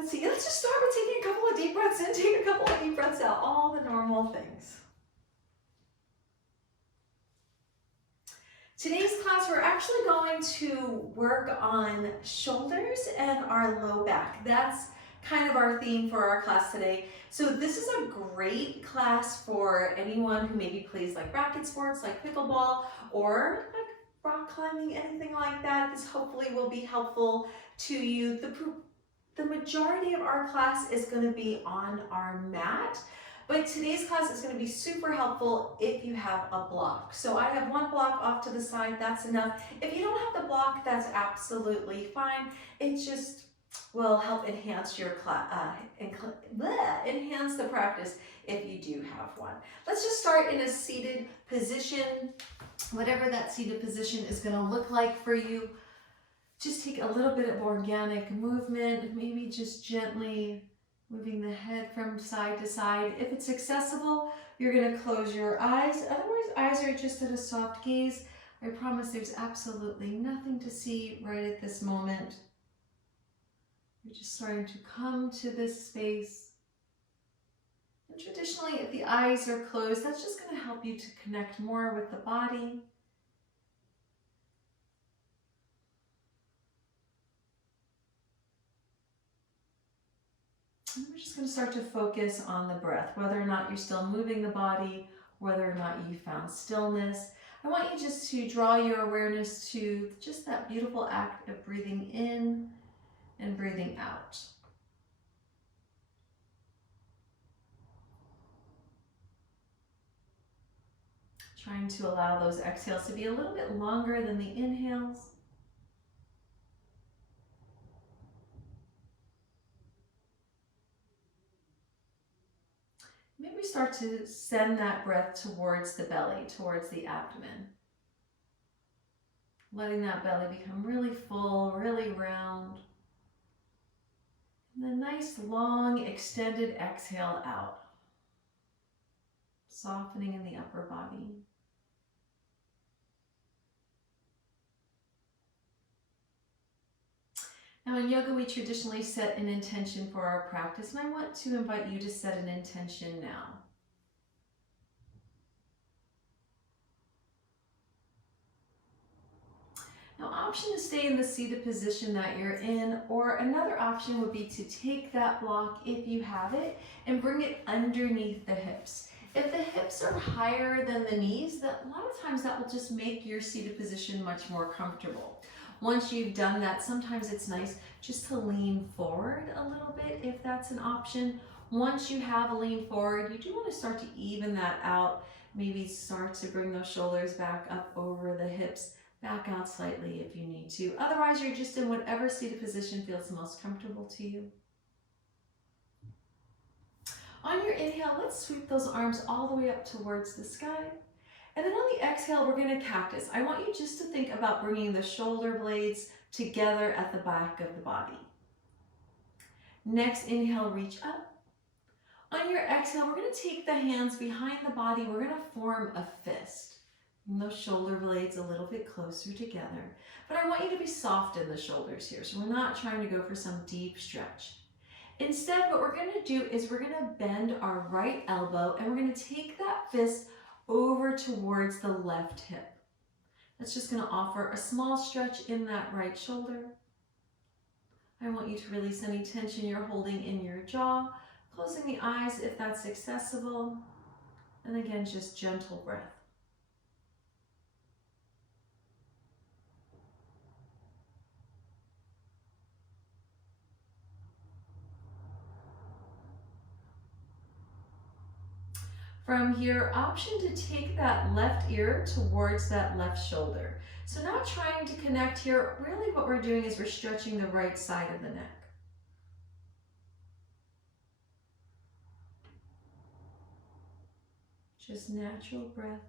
Let's see, let's just start with taking a couple of deep breaths in, take a couple of deep breaths out, all the normal things. Today's class, we're actually going to work on shoulders and our low back. That's kind of our theme for our class today. So this is a great class for anyone who maybe plays like racket sports, like pickleball, or like rock climbing, anything like that. This hopefully will be helpful to you. The majority of our class is going to be on our mat, but today's class is going to be super helpful if you have a block. So I have one block off to the side, that's enough. If you don't have the block, that's absolutely fine. It just will help enhance your enhance the practice if you do have one. Let's just start in a seated position, whatever that seated position is going to look like for you. Just take a little bit of organic movement, maybe just gently moving the head from side to side. If it's accessible, you're going to close your eyes. Otherwise, eyes are just at a soft gaze. I promise there's absolutely nothing to see right at this moment. You're just starting to come to this space. And traditionally, if the eyes are closed, that's just going to help you to connect more with the body. And we're just going to start to focus on the breath, whether or not you're still moving the body, whether or not you found stillness. I want you just to draw your awareness to just that beautiful act of breathing in and breathing out. Trying to allow those exhales to be a little bit longer than the inhales. Maybe start to send that breath towards the belly, towards the abdomen. Letting that belly become really full, really round. And then nice, long, extended exhale out. Softening in the upper body. Now in yoga, we traditionally set an intention for our practice, and I want to invite you to set an intention now. Now, option to stay in the seated position that you're in, or another option would be to take that block, if you have it, and bring it underneath the hips. If the hips are higher than the knees, a lot of times that will just make your seated position much more comfortable. Once you've done that, sometimes it's nice just to lean forward a little bit if that's an option. Once you have a lean forward, you do want to start to even that out. Maybe start to bring those shoulders back up over the hips, back out slightly if you need to. Otherwise, you're just in whatever seated position feels most comfortable to you. On your inhale, let's sweep those arms all the way up towards the sky. And then on the exhale, we're going to cactus. I want you just to think about bringing the shoulder blades together at the back of the body. Next, inhale, reach up. On your exhale, we're going to take the hands behind the body. We're going to form a fist. Bring those shoulder blades a little bit closer together. But I want you to be soft in the shoulders here. So we're not trying to go for some deep stretch. Instead, what we're going to do is we're going to bend our right elbow and we're going to take that fist over towards the left hip. That's just going to offer a small stretch in that right shoulder. I want you to release any tension you're holding in your jaw, closing the eyes if that's accessible, and again, just gentle breath. From here, option to take that left ear towards that left shoulder. So not trying to connect here, really what we're doing is we're stretching the right side of the neck. Just natural breath.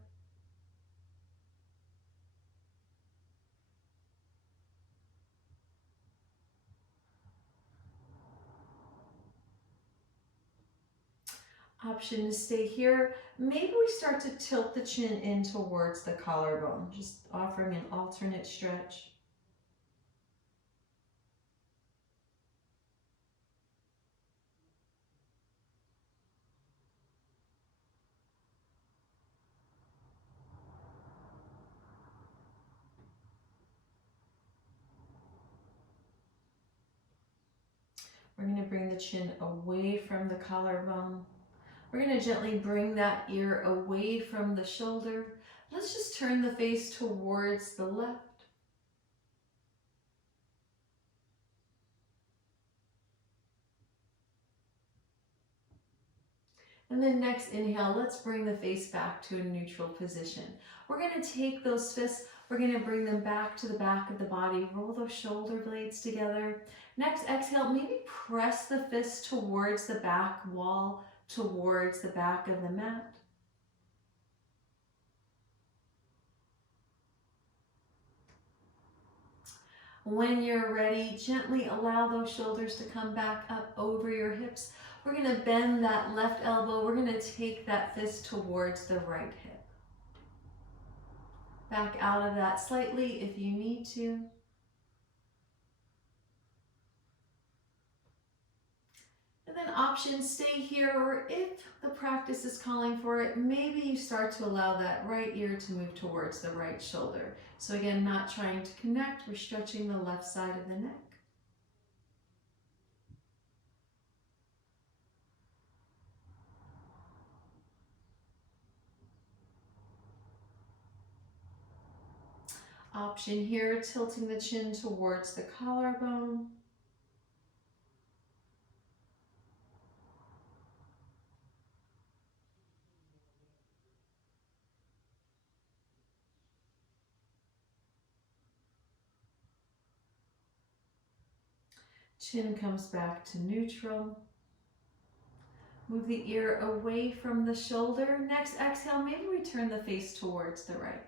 Option to stay here. Maybe we start to tilt the chin in towards the collarbone, just offering an alternate stretch. We're going to bring the chin away from the collarbone. We're going to gently bring that ear away from the shoulder. Let's just turn the face towards the left. And then next inhale, let's bring the face back to a neutral position. We're going to take those fists, we're going to bring them back to the back of the body, roll those shoulder blades together. Next exhale, maybe press the fists towards the back wall, towards the back of the mat. When you're ready, gently allow those shoulders to come back up over your hips. We're going to bend that left elbow. We're going to take that fist towards the right hip. Back out of that slightly if you need to. And then options, stay here, or if the practice is calling for it, maybe you start to allow that right ear to move towards the right shoulder. So again, not trying to connect, we're stretching the left side of the neck. Option here, tilting the chin towards the collarbone. Chin comes back to neutral. Move the ear away from the shoulder. Next exhale, maybe we turn the face towards the right.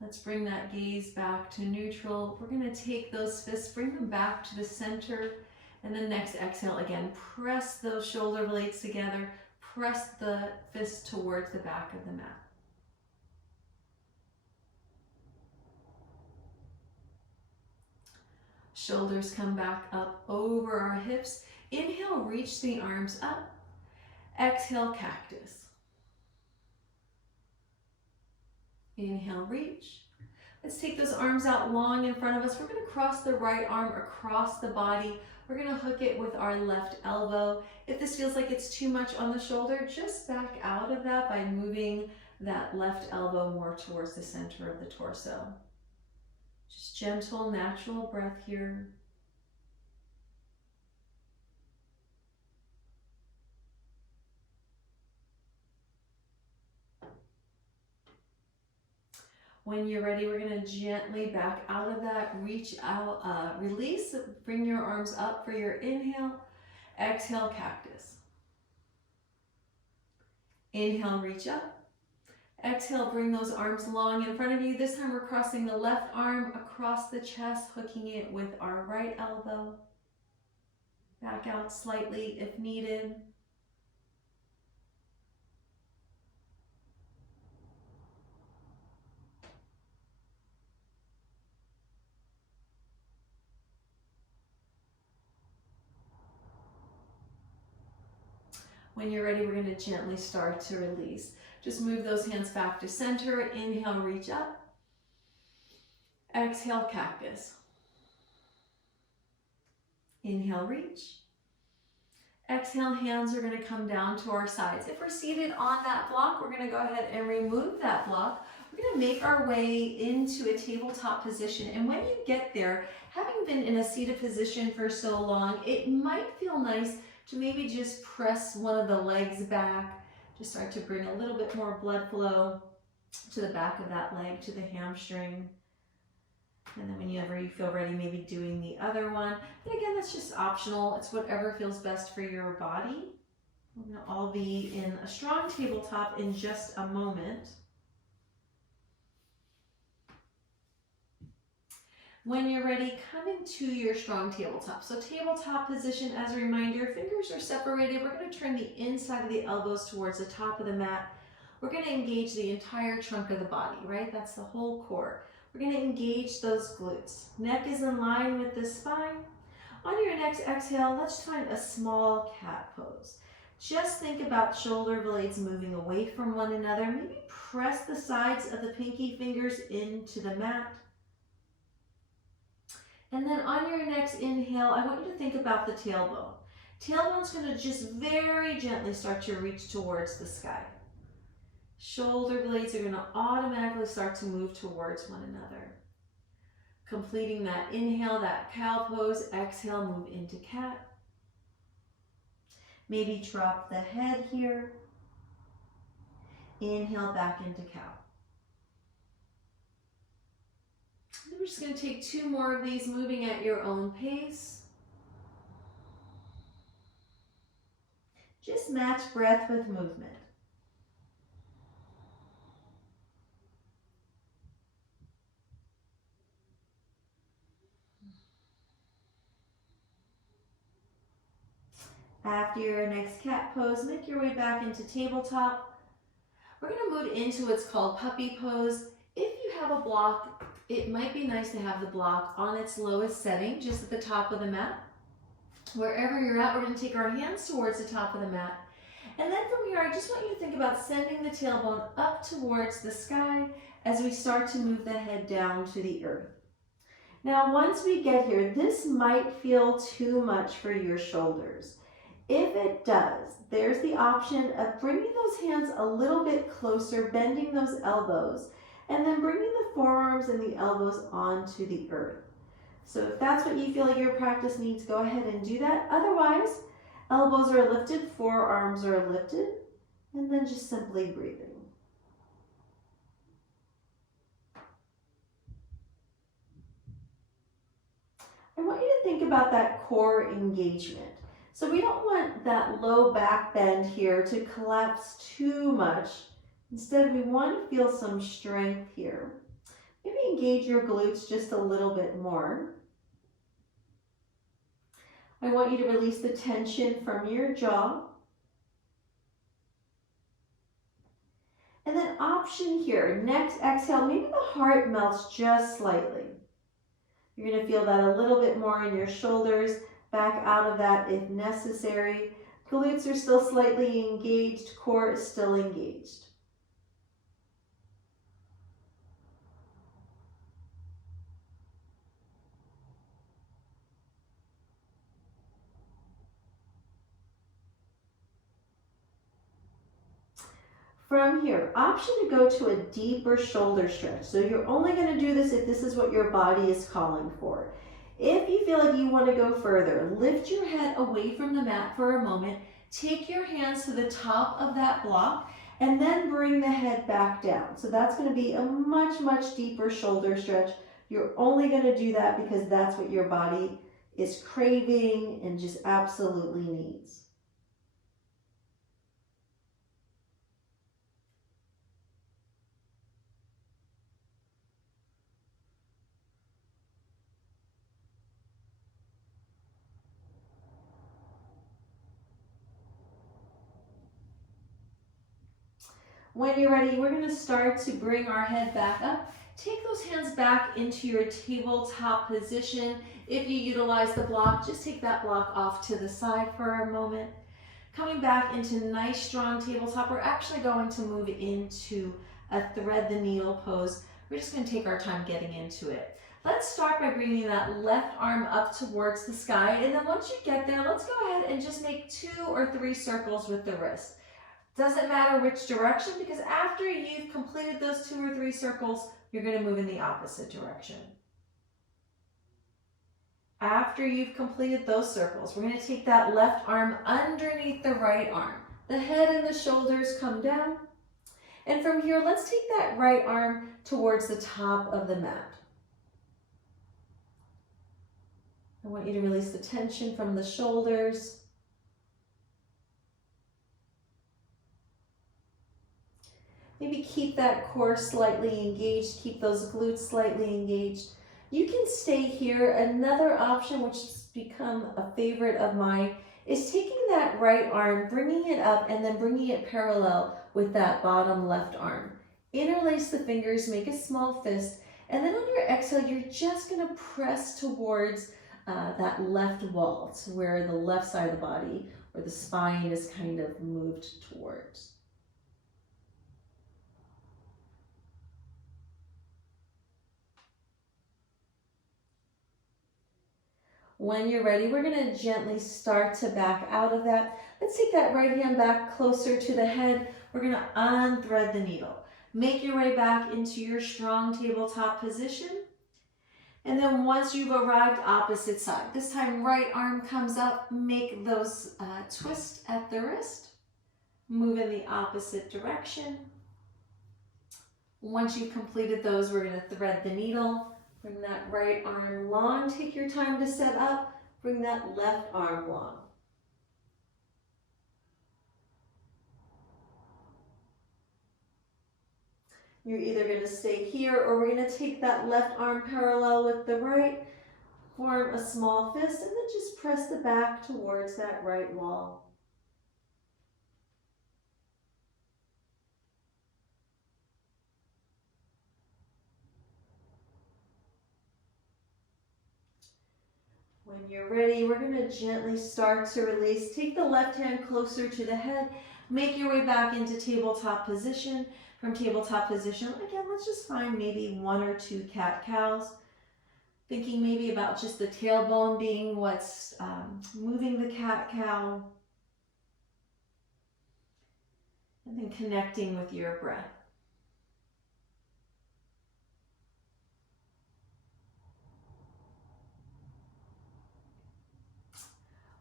Let's bring that gaze back to neutral. We're going to take those fists, bring them back to the center, and then next exhale again, press those shoulder blades together, press the fist towards the back of the mat. Shoulders come back up over our hips. Inhale, reach the arms up. Exhale, cactus. Inhale, reach. Let's take those arms out long in front of us. We're going to cross the right arm across the body. We're going to hook it with our left elbow. If this feels like it's too much on the shoulder, just back out of that by moving that left elbow more towards the center of the torso. Just gentle, natural breath here. When you're ready, we're going to gently back out of that, reach out, release, bring your arms up for your inhale. Exhale, cactus. Inhale, reach up. Exhale, bring those arms long in front of you. This time we're crossing the left arm across the chest, hooking it with our right elbow. Back out slightly if needed. When you're ready, we're going to gently start to release. Just move those hands back to center. Inhale, reach up. Exhale, cactus. Inhale, reach. Exhale, hands are going to come down to our sides. If we're seated on that block, we're going to go ahead and remove that block. We're going to make our way into a tabletop position. And when you get there, having been in a seated position for so long, it might feel nice to maybe just press one of the legs back, just start to bring a little bit more blood flow to the back of that leg, to the hamstring. And then whenever you feel ready, maybe doing the other one. But again, that's just optional. It's whatever feels best for your body. We're gonna all be in a strong tabletop in just a moment. When you're ready, come into your strong tabletop. So tabletop position, as a reminder, fingers are separated. We're going to turn the inside of the elbows towards the top of the mat. We're going to engage the entire trunk of the body, right? That's the whole core. We're going to engage those glutes. Neck is in line with the spine. On your next exhale, let's find a small cat pose. Just think about shoulder blades moving away from one another. Maybe press the sides of the pinky fingers into the mat. And then on your next inhale, I want you to think about the tailbone. Tailbone's going to just very gently start to reach towards the sky. Shoulder blades are going to automatically start to move towards one another. Completing that inhale, that cow pose. Exhale, move into cat. Maybe drop the head here. Inhale back into cow. Then we're just going to take 2 more of these, moving at your own pace. Just match breath with movement. After your next cat pose, make your way back into tabletop. We're going to move into what's called puppy pose. If you have a block, it might be nice to have the block on its lowest setting, just at the top of the mat. Wherever you're at, we're going to take our hands towards the top of the mat. And then from here, I just want you to think about sending the tailbone up towards the sky as we start to move the head down to the earth. Now, once we get here, this might feel too much for your shoulders. If it does, there's the option of bringing those hands a little bit closer, bending those elbows, and then bringing the forearms and the elbows onto the earth. So if that's what you feel like your practice needs, go ahead and do that. Otherwise, elbows are lifted, forearms are lifted, and then just simply breathing. I want you to think about that core engagement. So we don't want that low back bend here to collapse too much. Instead, we want to feel some strength here. Maybe engage your glutes just a little bit more. I want you to release the tension from your jaw. And then option here, next exhale, maybe the heart melts just slightly. You're going to feel that a little bit more in your shoulders. Back out of that if necessary. Glutes are still slightly engaged, core is still engaged. From here, option to go to a deeper shoulder stretch. So you're only going to do this if this is what your body is calling for. If you feel like you want to go further, lift your head away from the mat for a moment, take your hands to the top of that block, and then bring the head back down. So that's going to be a much, much deeper shoulder stretch. You're only going to do that because that's what your body is craving and just absolutely needs. When you're ready, we're going to start to bring our head back up. Take those hands back into your tabletop position. If you utilize the block, just take that block off to the side for a moment. Coming back into nice strong tabletop, we're actually going to move into a thread the needle pose. We're just going to take our time getting into it. Let's start by bringing that left arm up towards the sky, and then once you get there, let's go ahead and just make 2 or 3 circles with the wrist. Doesn't matter which direction, because after you've completed those 2 or 3 circles, you're going to move in the opposite direction. After you've completed those circles, we're going to take that left arm underneath the right arm. The head and the shoulders come down. And from here, let's take that right arm towards the top of the mat. I want you to release the tension from the shoulders. Maybe keep that core slightly engaged, keep those glutes slightly engaged. You can stay here. Another option, which has become a favorite of mine, is taking that right arm, bringing it up, and then bringing it parallel with that bottom left arm. Interlace the fingers, make a small fist, and then on your exhale, you're just going to press towards that left wall, to where the left side of the body, or the spine is kind of moved towards. When you're ready, we're going to gently start to back out of that. Let's take that right hand back closer to the head. We're going to unthread the needle. Make your way back into your strong tabletop position. And then once you've arrived, opposite side. This time, right arm comes up. Make those twists at the wrist. Move in the opposite direction. Once you've completed those, we're going to thread the needle. Bring that right arm long. Take your time to set up. Bring that left arm long. You're either going to stay here or we're going to take that left arm parallel with the right, form a small fist, and then just press the back towards that right wall. When you're ready, we're going to gently start to release. Take the left hand closer to the head. Make your way back into tabletop position. From tabletop position, again, let's just find maybe 1 or 2 cat-cows. Thinking maybe about just the tailbone being what's moving the cat-cow. And then connecting with your breath.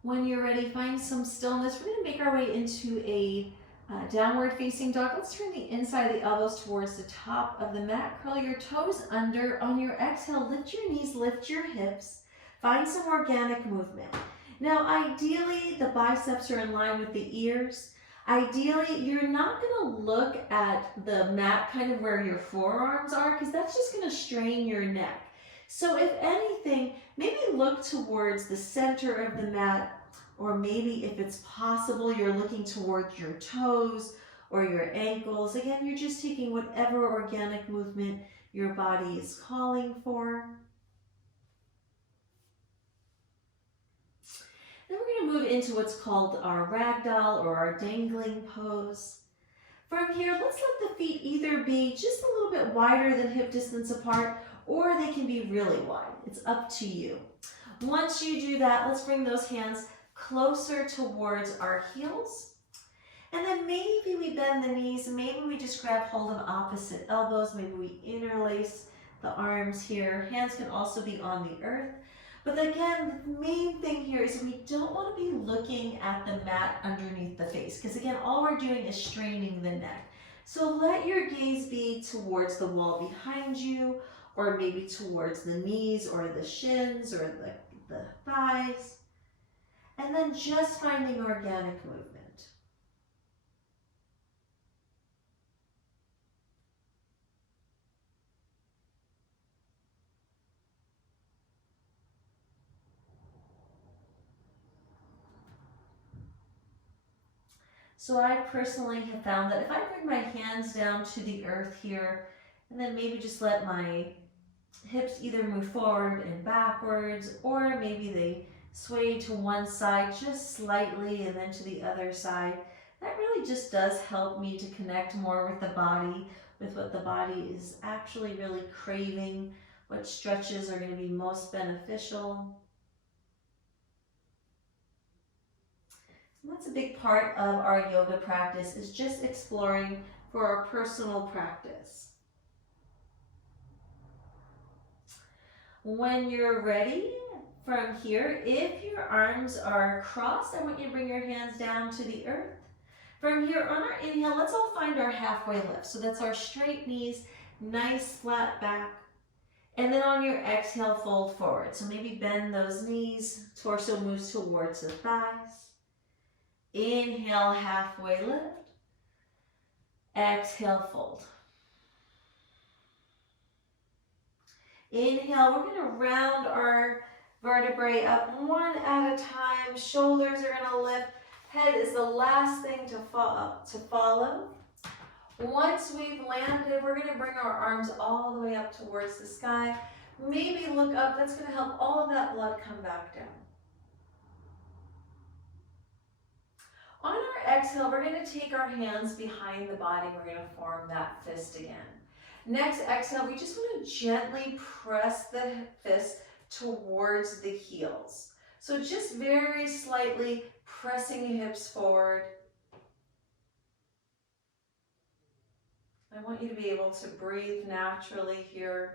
When you're ready, find some stillness. We're going to make our way into a downward facing dog. Let's turn the inside of the elbows towards the top of the mat. Curl your toes under. On your exhale, lift your knees, lift your hips. Find some organic movement. Now, ideally, the biceps are in line with the ears. Ideally, you're not going to look at the mat kind of where your forearms are because that's just going to strain your neck. So if anything, maybe look towards the center of the mat, or maybe if it's possible, you're looking towards your toes or your ankles. Again, you're just taking whatever organic movement your body is calling for. Then we're going to move into what's called our ragdoll or our dangling pose. From here, let's let the feet either be just a little bit wider than hip distance apart, or they can be really wide. It's up to you. Once you do that, let's bring those hands closer towards our heels. And then maybe we bend the knees, maybe we just grab hold of opposite elbows, maybe we interlace the arms here. Hands can also be on the earth. But again, the main thing here is we don't want to be looking at the mat underneath the face, because again, all we're doing is straining the neck. So let your gaze be towards the wall behind you, or maybe towards the knees or the shins or the thighs. And then just finding organic movement. So I personally have found that if I bring my hands down to the earth here, and then maybe just let my hips either move forward and backwards, or maybe they sway to one side just slightly and then to the other side. That really just does help me to connect more with the body, with what the body is actually really craving, what stretches are going to be most beneficial. And that's a big part of our yoga practice, is just exploring for our personal practice. When you're ready, from here, if your arms are crossed, I want you to bring your hands down to the earth. From here, on our inhale, let's all find our halfway lift. So that's our straight knees, nice flat back. And then on your exhale, fold forward. So maybe bend those knees, torso moves towards the thighs. Inhale, halfway lift. Exhale, fold. Inhale, we're going to round our vertebrae up one at a time. Shoulders are going to lift. Head is the last thing to follow. Once we've landed, we're going to bring our arms all the way up towards the sky. Maybe look up. That's going to help all of that blood come back down. On our exhale, we're going to take our hands behind the body. We're going to form that fist again. Next exhale, we just want to gently press the fist towards the heels. So just very slightly pressing the hips forward. I want you to be able to breathe naturally here.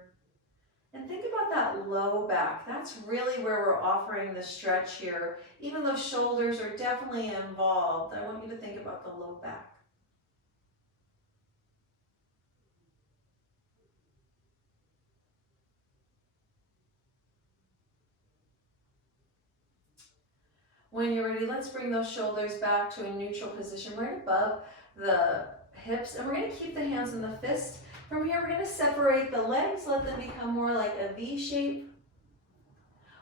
And think about that low back. That's really where we're offering the stretch here. Even though shoulders are definitely involved, I want you to think about the low back. When you're ready, let's bring those shoulders back to a neutral position right above the hips. And we're going to keep the hands in the fist. From here, we're going to separate the legs, let them become more like a V shape.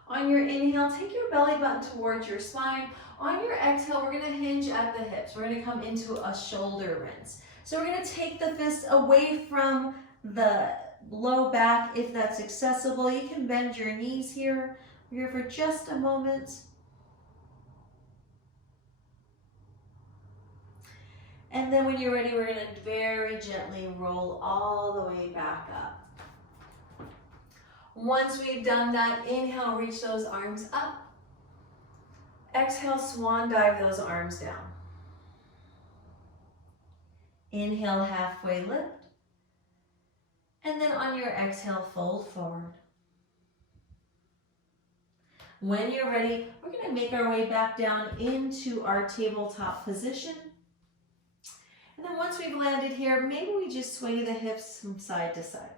On your inhale, take your belly button towards your spine. On your exhale, we're going to hinge at the hips. We're going to come into a shoulder rinse. So we're going to take the fist away from the low back if that's accessible. You can bend your knees here. We're here for just a moment. And then when you're ready, we're going to very gently roll all the way back up. Once we've done that, inhale, reach those arms up. Exhale, swan dive those arms down. Inhale, halfway lift. And then on your exhale, fold forward. When you're ready, we're going to make our way back down into our tabletop position. And then once we've landed here, maybe we just sway the hips from side to side.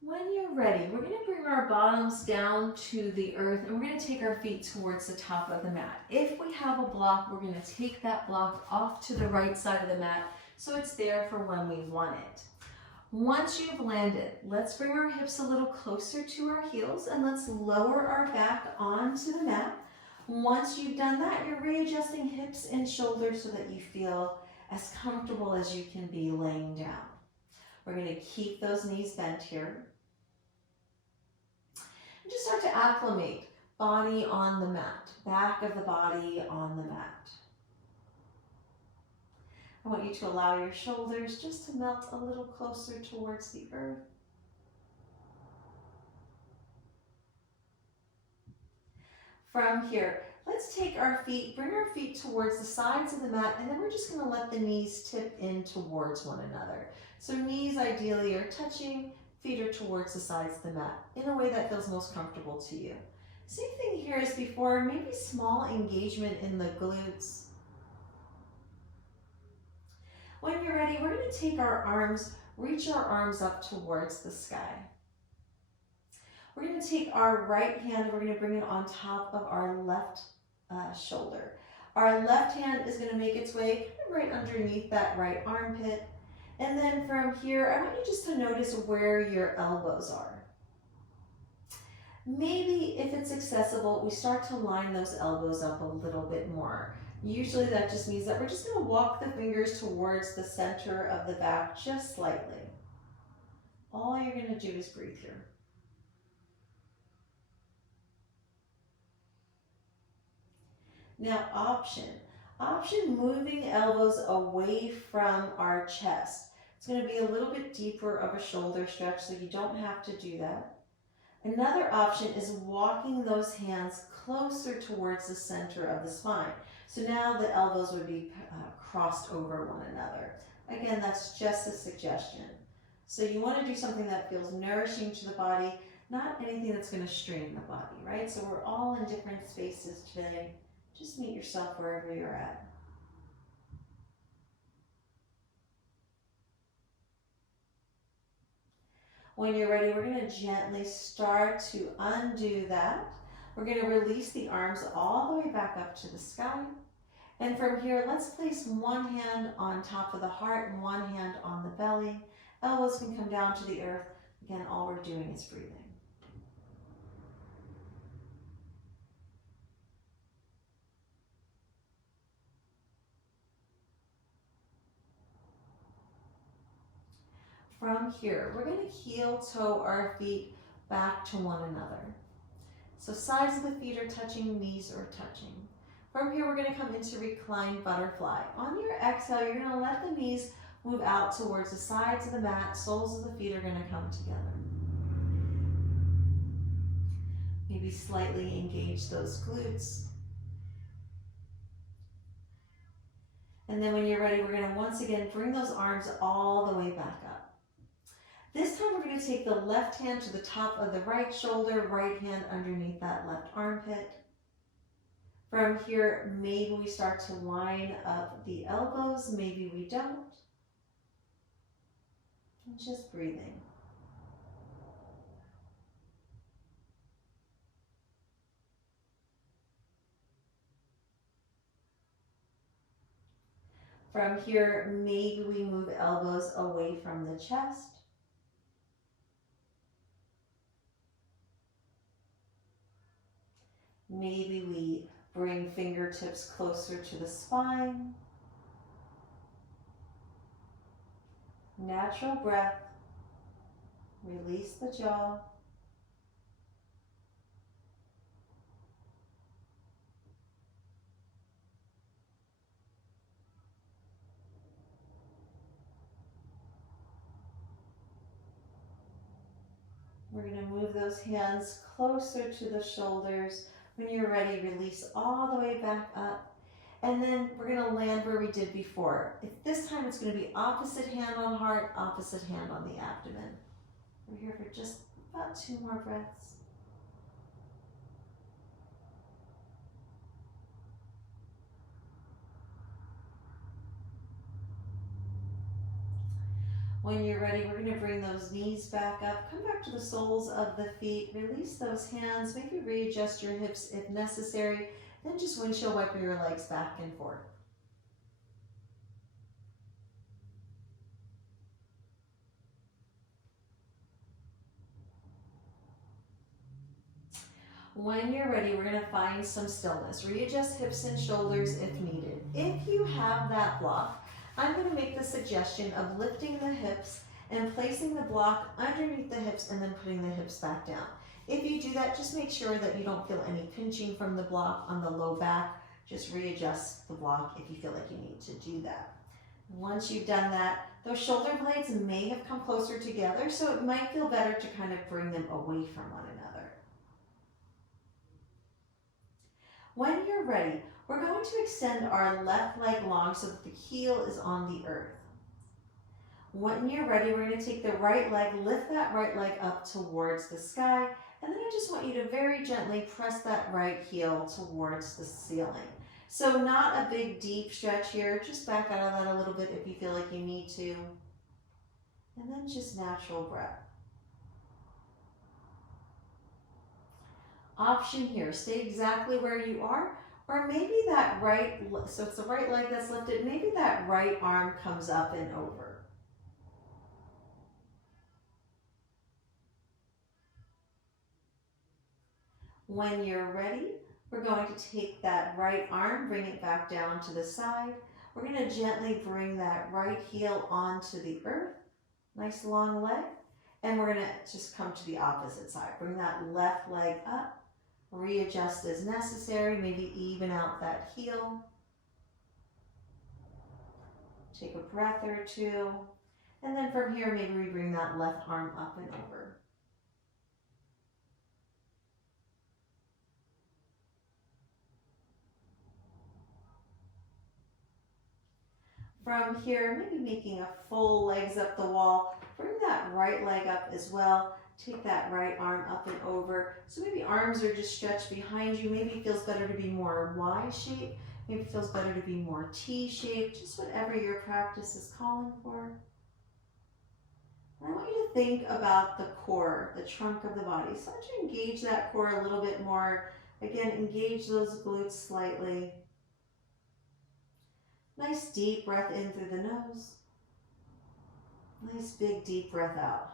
When you're ready, we're going to bring our bottoms down to the earth and we're going to take our feet towards the top of the mat. If we have a block, we're going to take that block off to the right side of the mat so it's there for when we want it. Once you've landed, let's bring our hips a little closer to our heels and let's lower our back onto the mat. Once you've done that, you're readjusting hips and shoulders so that you feel as comfortable as you can be laying down. We're going to keep those knees bent here. And just start to acclimate, body on the mat, back of the body on the mat. I want you to allow your shoulders just to melt a little closer towards the earth. From here, let's take our feet, bring our feet towards the sides of the mat, and then we're just going to let the knees tip in towards one another. So knees ideally are touching, feet are towards the sides of the mat in a way that feels most comfortable to you. Same thing here as before, maybe small engagement in the glutes. When you're ready, we're going to take our arms, reach our arms up towards the sky. We're going to take our right hand, we're going to bring it on top of our left shoulder. Our left hand is going to make its way kind of right underneath that right armpit. And then from here, I want you just to notice where your elbows are. Maybe if it's accessible, we start to line those elbows up a little bit more. Usually that just means that we're just going to walk the fingers towards the center of the back just slightly. All you're going to do is breathe here. Now option moving elbows away from our chest. It's going to be a little bit deeper of a shoulder stretch, so you don't have to do that. Another option is walking those hands closer towards the center of the spine. So now the elbows would be crossed over one another. Again, that's just a suggestion. So you want to do something that feels nourishing to the body, not anything that's going to strain the body, right? So we're all in different spaces today. Just meet yourself wherever you're at. When you're ready, we're going to gently start to undo that. We're going to release the arms all the way back up to the sky. And from here, let's place one hand on top of the heart and one hand on the belly. Elbows can come down to the earth. Again, all we're doing is breathing. From here, we're going to heel toe our feet back to one another. So sides of the feet are touching, knees are touching. From here, we're going to come into reclined butterfly. On your exhale, you're going to let the knees move out towards the sides of the mat. Soles of the feet are going to come together. Maybe slightly engage those glutes. And then when you're ready, we're going to once again bring those arms all the way back up. This time we're going to take the left hand to the top of the right shoulder, right hand underneath that left armpit. From here, maybe we start to line up the elbows, maybe we don't. And just breathing. From here, maybe we move elbows away from the chest. Maybe we bring fingertips closer to the spine. Natural breath. Release the jaw. We're going to move those hands closer to the shoulders. When you're ready, release all the way back up. And then we're going to land where we did before. This time it's going to be opposite hand on heart, opposite hand on the abdomen. We're here for just about 2 more breaths. When you're ready, we're going to bring those knees back up. Come back to the soles of the feet. Release those hands. Maybe readjust your hips if necessary. Then just windshield wiper your legs back and forth. When you're ready, we're going to find some stillness. Readjust hips and shoulders if needed. If you have that block, I'm going to make the suggestion of lifting the hips and placing the block underneath the hips and then putting the hips back down. If you do that, just make sure that you don't feel any pinching from the block on the low back. Just readjust the block if you feel like you need to do that. Once you've done that, those shoulder blades may have come closer together, so it might feel better to kind of bring them away from one another. When you're ready, we're going to extend our left leg long so that the heel is on the earth. When you're ready, we're going to take the right leg, lift that right leg up towards the sky, and then I just want you to very gently press that right heel towards the ceiling. So not a big deep stretch here, just back out of that a little bit if you feel like you need to. And then just natural breath. Option here, stay exactly where you are, or maybe that right, so it's the right leg that's lifted, maybe that right arm comes up and over. When you're ready, we're going to take that right arm, bring it back down to the side. We're going to gently bring that right heel onto the earth, nice long leg, and we're going to just come to the opposite side. Bring that left leg up, readjust as necessary, maybe even out that heel. Take a breath or two, and then from here, maybe we bring that left arm up and over. From here, maybe making a full legs up the wall. Bring that right leg up as well. Take that right arm up and over. So maybe arms are just stretched behind you. Maybe it feels better to be more Y shape. Maybe it feels better to be more T shape. Just whatever your practice is calling for. And I want you to think about the core, the trunk of the body. So let you engage that core a little bit more. Again, engage those glutes slightly. Nice deep breath in through the nose. Nice big deep breath out.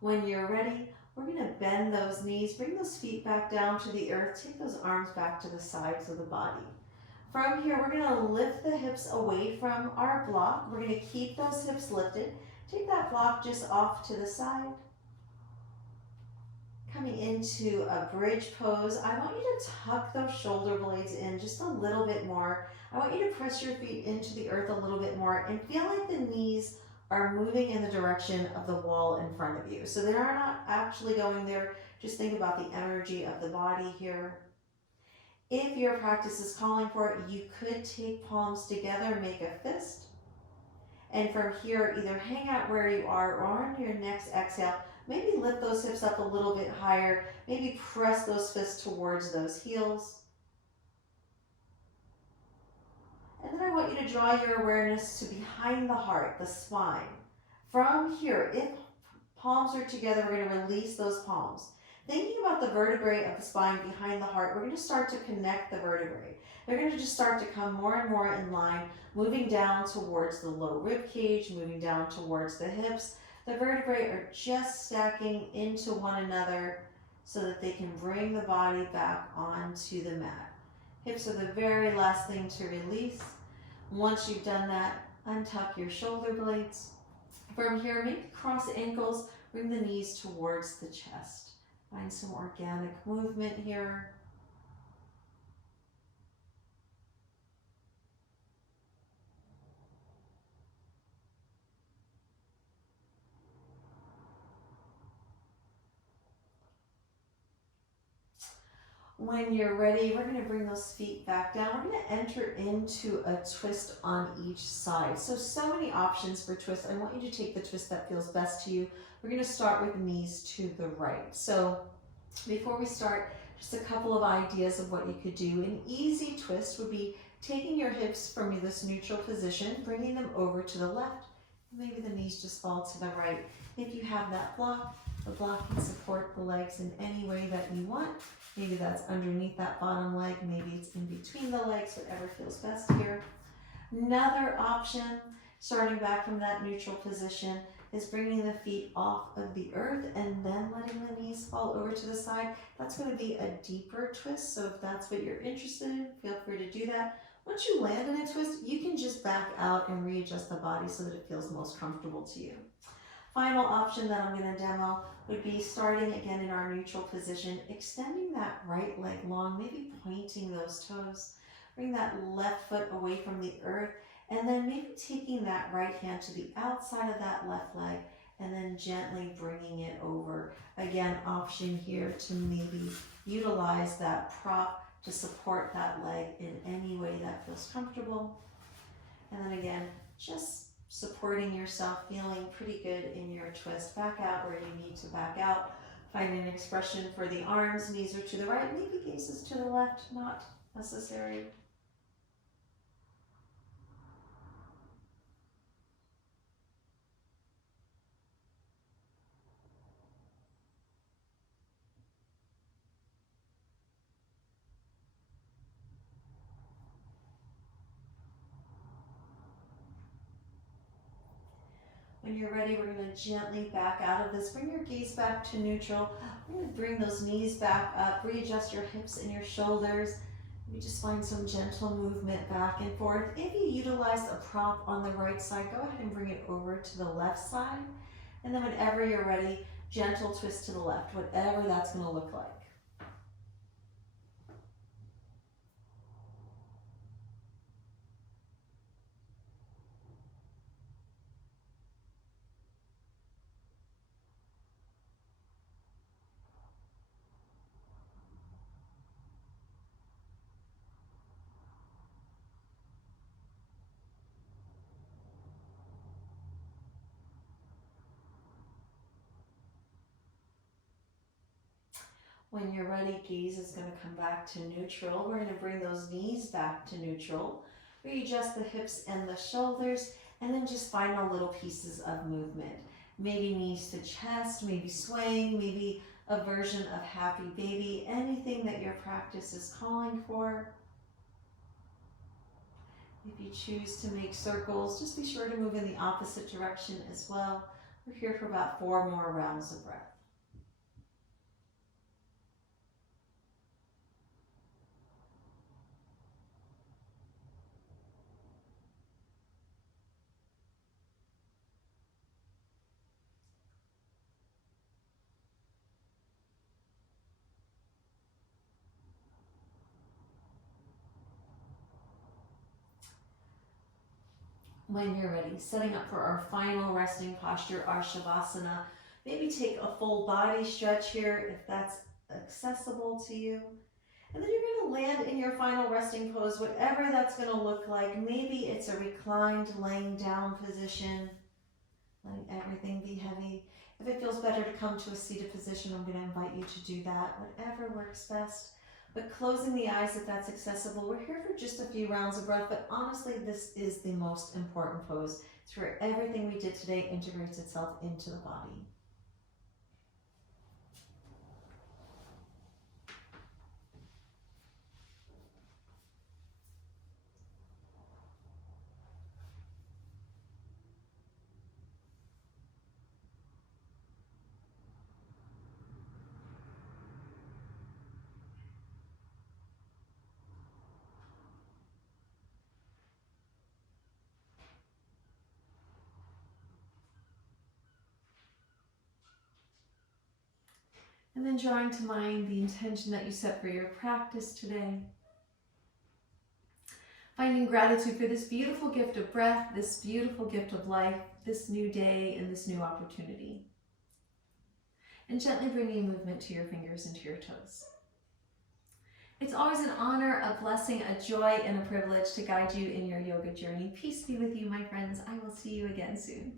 When you're ready, we're going to bend those knees, bring those feet back down to the earth, take those arms back to the sides of the body. From here, we're gonna lift the hips away from our block. We're gonna keep those hips lifted. Take that block just off to the side. Coming into a bridge pose, I want you to tuck those shoulder blades in just a little bit more. I want you to press your feet into the earth a little bit more and feel like the knees are moving in the direction of the wall in front of you. So they are not actually going there. Just think about the energy of the body here. If your practice is calling for it, you could take palms together, make a fist. And from here, either hang out where you are or on your next exhale, maybe lift those hips up a little bit higher. Maybe press those fists towards those heels. And then I want you to draw your awareness to behind the heart, the spine. From here, if palms are together, we're going to release those palms. Thinking about the vertebrae of the spine behind the heart, we're going to start to connect the vertebrae. They're going to just start to come more and more in line, moving down towards the low rib cage, moving down towards the hips. The vertebrae are just stacking into one another so that they can bring the body back onto the mat. Hips are the very last thing to release. Once you've done that, untuck your shoulder blades. From here, maybe cross ankles, bring the knees towards the chest. Find some organic movement here. When you're ready, we're going to bring those feet back down. We're going to enter into a twist on each side. So many options for twist. I want you to take the twist that feels best to you. We're going to start with knees to the right. So before we start, just a couple of ideas of what you could do. An easy twist would be taking your hips from this neutral position, bringing them over to the left. Maybe the knees just fall to the right. If you have that block, the block can support the legs in any way that you want. Maybe that's underneath that bottom leg, maybe it's in between the legs, whatever feels best here. Another option, starting back from that neutral position, is bringing the feet off of the earth and then letting the knees fall over to the side. That's going to be a deeper twist, so if that's what you're interested in, feel free to do that. Once you land in a twist, you can just back out and readjust the body so that it feels most comfortable to you. Final option that I'm going to demo would be starting again in our neutral position, extending that right leg long, maybe pointing those toes. Bring that left foot away from the earth, and then maybe taking that right hand to the outside of that left leg, and then gently bringing it over. Again, option here to maybe utilize that prop to support that leg in any way that feels comfortable. And then again, just supporting yourself, feeling pretty good in your twist. Back out where you need to back out. Find an expression for the arms, knees are to the right, maybe gazes to the left, not necessary. When you're ready, we're going to gently back out of this. Bring your gaze back to neutral. We're going to bring those knees back up. Readjust your hips and your shoulders. You just find some gentle movement back and forth. If you utilize a prop on the right side, go ahead and bring it over to the left side. And then whenever you're ready, gentle twist to the left, whatever that's going to look like. When you're ready, gaze is going to come back to neutral. We're going to bring those knees back to neutral. Readjust the hips and the shoulders, and then just final little pieces of movement. Maybe knees to chest, maybe swaying, maybe a version of happy baby, anything that your practice is calling for. If you choose to make circles, just be sure to move in the opposite direction as well. We're here for about 4 more rounds of breath. When you're ready, setting up for our final resting posture, our Shavasana. Maybe take a full body stretch here if that's accessible to you. And then you're going to land in your final resting pose, whatever that's going to look like. Maybe it's a reclined laying down position, letting everything be heavy. If it feels better to come to a seated position, I'm going to invite you to do that, whatever works best. But closing the eyes if that's accessible. We're here for just a few rounds of breath, but honestly, this is the most important pose. It's where everything we did today integrates itself into the body. And then drawing to mind the intention that you set for your practice today. Finding gratitude for this beautiful gift of breath, this beautiful gift of life, this new day, and this new opportunity. And gently bringing movement to your fingers and to your toes. It's always an honor, a blessing, a joy, and a privilege to guide you in your yoga journey. Peace be with you, my friends. I will see you again soon.